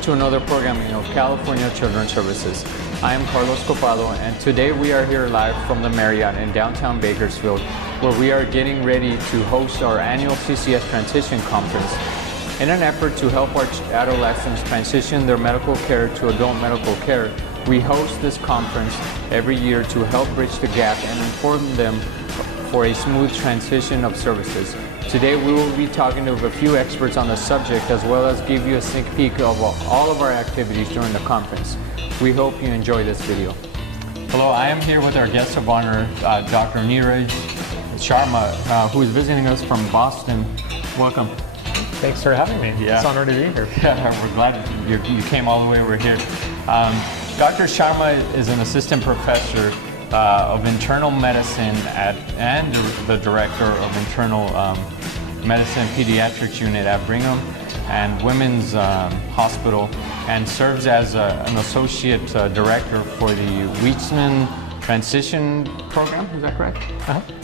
welcome to another programming of California Children's Services. I am Carlos Copado, and today we are here live from the Marriott in downtown Bakersfield, where we are getting ready to host our annual CCS Transition Conference. In an effort to help our adolescents transition their medical care to adult medical care, we host this conference every year to help bridge the gap and inform them for a smooth transition of services. Today we will be talking to a few experts on the subject, as well as give you a sneak peek of all of our activities during the conference. We hope you enjoy this video. Hello, I am here with our guest of honor, Dr. Neeraj Sharma, who is visiting us from Boston. Welcome. Thanks for having me. Yeah. It's an honor to be here. Yeah, we're glad you came all the way over here. Dr. Sharma is an assistant professor of internal medicine and the director of internal medicine pediatrics unit at Brigham and Women's Hospital, and serves as an associate director for the Weizmann Transition Program. Is that correct?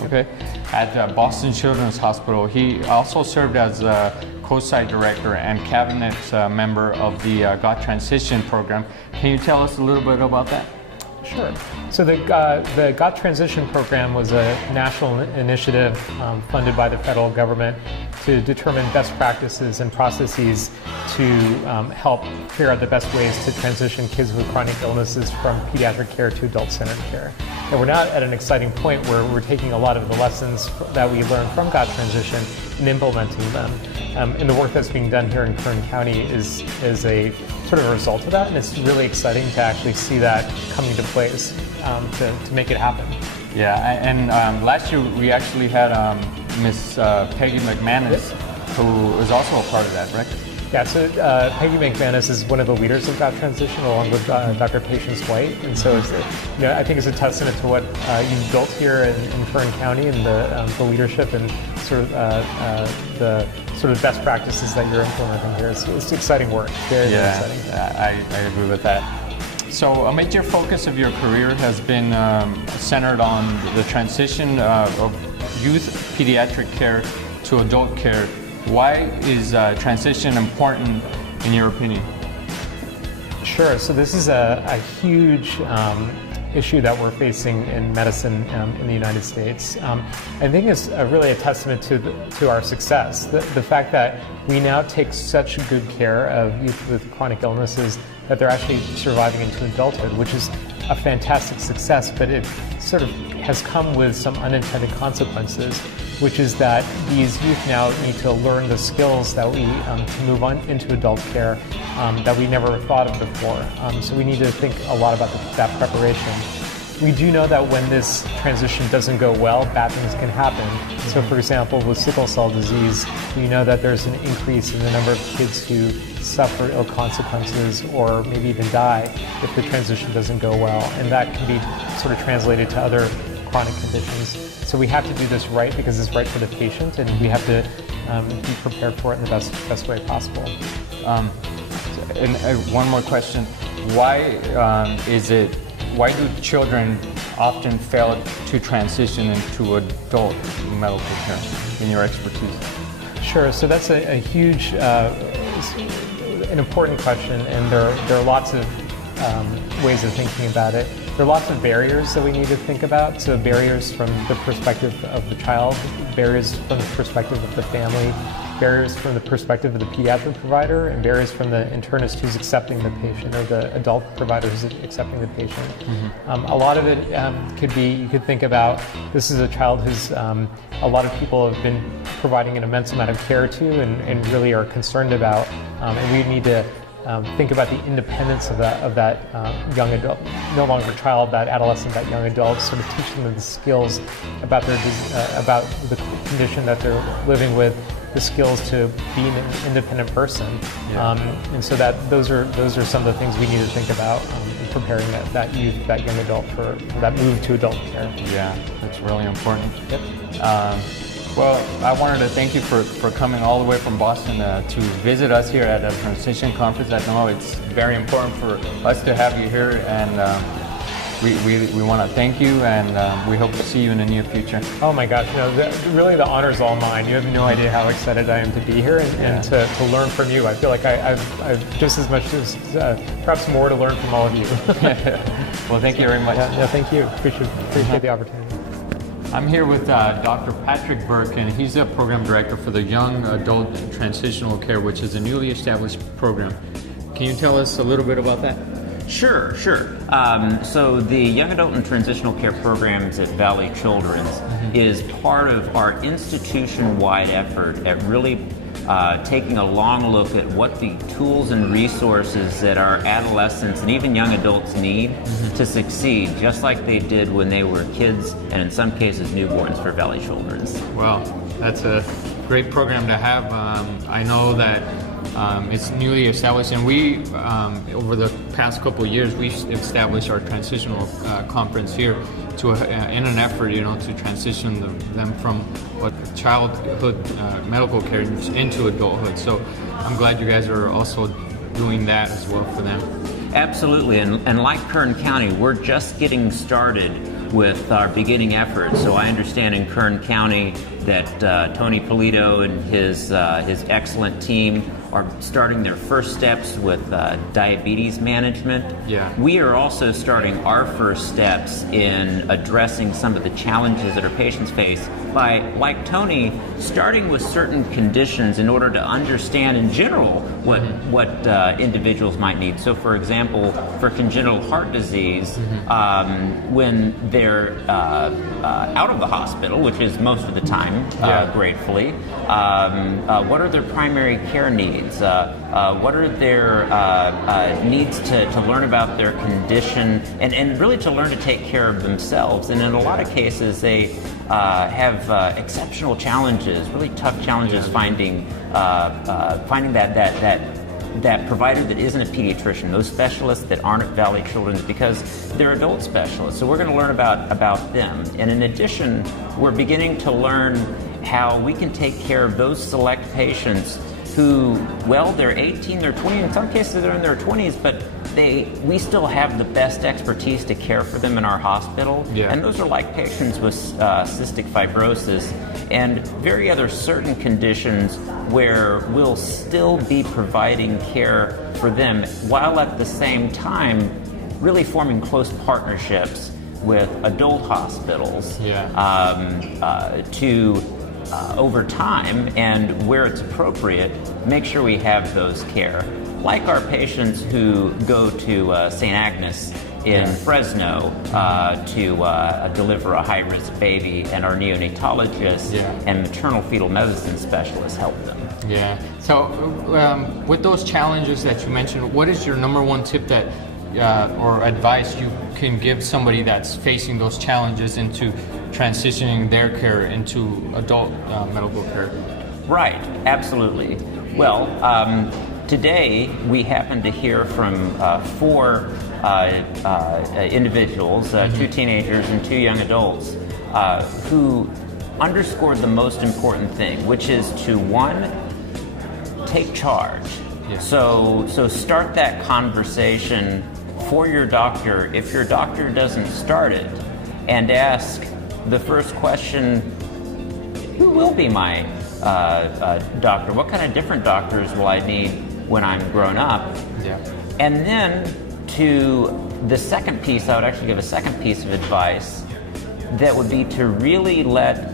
Okay. At Boston Children's Hospital. He also served as a co-site director and cabinet member of the GOT Transition Program. Can you tell us a little bit about that? Sure. So the GOT Transition Program was a national initiative funded by the federal government to determine best practices and processes to help figure out the best ways to transition kids with chronic illnesses from pediatric care to adult-centered care. And we're now at an exciting point where we're taking a lot of the lessons that we learned from GOT Transition and implementing them. And the work that's being done here in Kern County is a sort of a result of that, and it's really exciting to actually see that coming to place to make it happen. Yeah, and last year we actually had Miss Peggy McManus, who is also a part of that, right? Yeah, so Peggy McManus is one of the leaders of GOT Transition, along with Dr. Patience White, and so it's, I think it's a testament to what you've built here in Kern County and the leadership and sort of the best practices that you're implementing here. It's exciting work, very exciting. I agree with that. So a major focus of your career has been centered on the transition of youth pediatric care to adult care. Why is transition important in your opinion? Sure, so this is a huge issue that we're facing in medicine in the United States. I think it's really a testament to our success. The fact that we now take such good care of youth with chronic illnesses that they're actually surviving into adulthood, which is a fantastic success, but it sort of has come with some unintended consequences, which is that these youth now need to learn the skills that we to move on into adult care that we never thought of before. So we need to think a lot about that preparation. We do know that when this transition doesn't go well, bad things can happen. So for example, with sickle cell disease, we know that there's an increase in the number of kids who suffer ill consequences or maybe even die if the transition doesn't go well. And that can be sort of translated to other chronic conditions. So we have to do this right because it's right for the patient, and we have to be prepared for it in the best way possible. One more question. Why do children often fail to transition into adult medical care, in your expertise? Sure, so that's a huge, an important question, and there are lots of ways of thinking about it. There are lots of barriers that we need to think about. So barriers from the perspective of the child, barriers from the perspective of the family, barriers from the perspective of the pediatric provider, and barriers from the internist who's accepting the patient, or the adult provider who's accepting the patient. A lot of it could be, you could think about, this is a child who's a lot of people have been providing an immense amount of care to and really are concerned about, and we need to think about the independence of that young adult, no longer child, that adolescent, that young adult, sort of teaching them the skills about about the condition that they're living with, the skills to be an independent person, and so those are some of the things we need to think about in preparing that youth, that young adult for that move to adult care. Yeah, that's really important. Yep. Well, I wanted to thank you for coming all the way from Boston to visit us here at a Transition Conference. I know it's very important for us to have you here, and we want to thank you, and we hope to see you in the near future. Oh my gosh, really the honor is all mine. You have no idea how excited I am to be here and to learn from you. I feel like I've just as much as perhaps more to learn from all of you. Well, thank you very much. Yeah, thank you. Appreciate the opportunity. I'm here with Dr. Patrick Burke, and he's the program director for the Young Adult Transitional Care, which is a newly established program. Can you tell us a little bit about that? Sure. So the Young Adult and Transitional Care Programs at Valley Children's is part of our institution-wide effort at really taking a long look at what the tools and resources that our adolescents and even young adults need to succeed, just like they did when they were kids and in some cases newborns for Valley Children's. Wow, that's a great program to have. I know that it's newly established, and we, over the past couple of years, we established our transitional conference here in an effort, to transition them from childhood medical care into adulthood. So I'm glad you guys are also doing that as well for them. Absolutely, and like Kern County, we're just getting started with our beginning efforts. So I understand in Kern County that Tony Polito and his excellent team are starting their first steps with diabetes management. Yeah. We are also starting our first steps in addressing some of the challenges that our patients face by, like Tony, starting with certain conditions in order to understand in general what individuals might need. So for example, for congenital heart disease, when they're out of the hospital, which is most of the time, gratefully, what are their primary care needs? What are their needs to learn about their condition and really to learn to take care of themselves? And in a lot of cases, they have exceptional challenges, really tough challenges finding that provider that isn't a pediatrician, those specialists that aren't at Valley Children's, because they're adult specialists. So we're going to learn about them. And in addition, we're beginning to learn how we can take care of those select patients who, well, they're 18, they're 20, in some cases they're in their 20s, but we still have the best expertise to care for them in our hospital. Yeah. And those are like patients with cystic fibrosis and very other certain conditions where we'll still be providing care for them while at the same time really forming close partnerships with adult hospitals to over time, and where it's appropriate, make sure we have those care. Like our patients who go to St. Agnes in Fresno to deliver a high-risk baby, and our neonatologists and maternal fetal medicine specialists help them. Yeah. So with those challenges that you mentioned, what is your number one tip that or advice you can give somebody that's facing those challenges into transitioning their care into adult medical care? Right, absolutely. Well, today we happen to hear from four individuals, two teenagers and two young adults, who underscored the most important thing, which is to, one, take charge. Yeah. So start that conversation for your doctor. If your doctor doesn't start it, and ask the first question, who will be my doctor? What kind of different doctors will I need when I'm grown up? Yeah. And then to the second piece, I would actually give a second piece of advice that would be to really let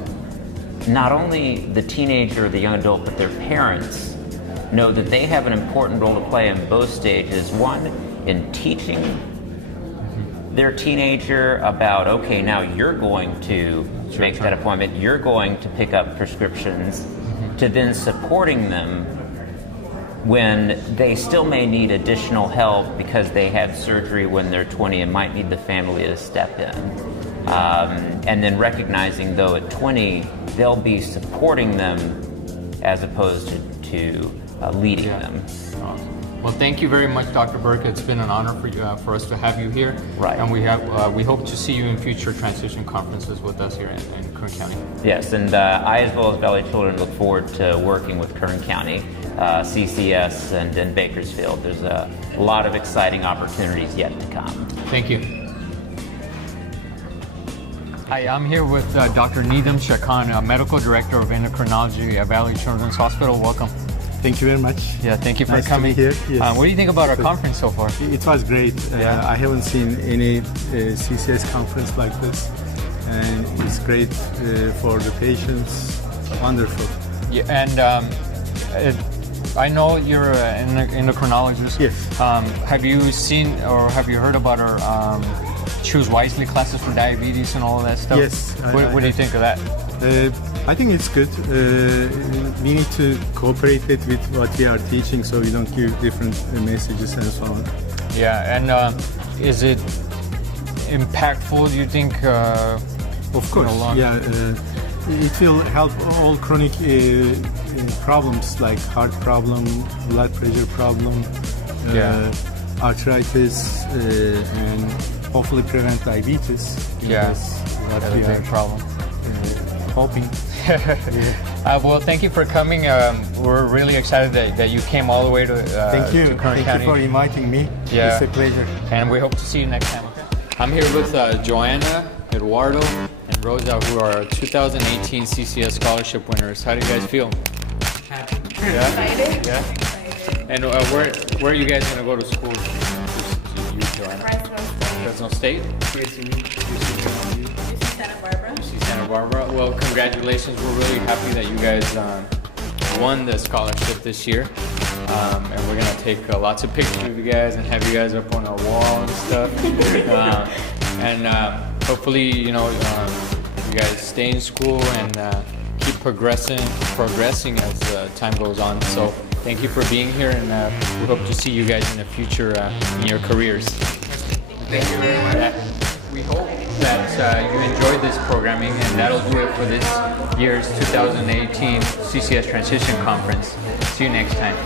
not only the teenager or the young adult, but their parents know that they have an important role to play in both stages. One, in teaching their teenager about, okay, now you're going to make that appointment, you're going to pick up prescriptions, to then supporting them when they still may need additional help because they had surgery when they're 20 and might need the family to step in. And then recognizing, though, at 20, they'll be supporting them as opposed to leading them. Awesome. Well, thank you very much, Dr. Burke. It's been an honor for us to have you here. Right. And we hope to see you in future transition conferences with us here in Kern County. Yes, and I, as well as Valley Children, look forward to working with Kern County, CCS, and Bakersfield. There's a lot of exciting opportunities yet to come. Thank you. Hi, I'm here with Dr. Needham Shakan, Medical Director of Endocrinology at Valley Children's Hospital. Welcome. Thank you very much. Yeah, thank you for Nice coming. to be here. Yes. What do you think about our conference so far? It was great. Yeah. I haven't seen any CCS conference like this, and it's great for the patients. Wonderful. Yeah, and I know you're an endocrinologist. Yes. Have you seen or have you heard about our Choose Wisely classes for diabetes and all of that stuff? Yes. What do you think of that? I think it's good. We need to cooperate it with what we are teaching, so we don't give different messages and so on. Yeah, and is it impactful, do you think? Of course, yeah. It will help all chronic problems like heart problem, blood pressure problem, arthritis, and hopefully prevent diabetes. Yeah, That's a big problem. Hoping. Well, thank you for coming. We're really excited that you came all the way to Thank you. to Kern Thank County. you for inviting me. Yeah. It's a pleasure. And we hope to see you next time. Okay? I'm here with Joanna, Eduardo, and Rosa, who are 2018 CCS scholarship winners. How do you guys feel? Happy. Yeah. Excited. Yeah. Excited. And where are you guys gonna go to school? You, Joanna. Fresno State. Fresno State. UC Santa Barbara. UC Santa Barbara. Well, congratulations. We're really happy that you guys won the scholarship this year. And we're gonna take lots of pictures of you guys and have you guys up on our wall and stuff. And hopefully, you guys stay in school and keep progressing as time goes on. So thank you for being here, and we hope to see you guys in the future in your careers. Thank you very much. We hope that you enjoyed this programming, and that'll do it for this year's 2018 CCS Transition Conference. See you next time.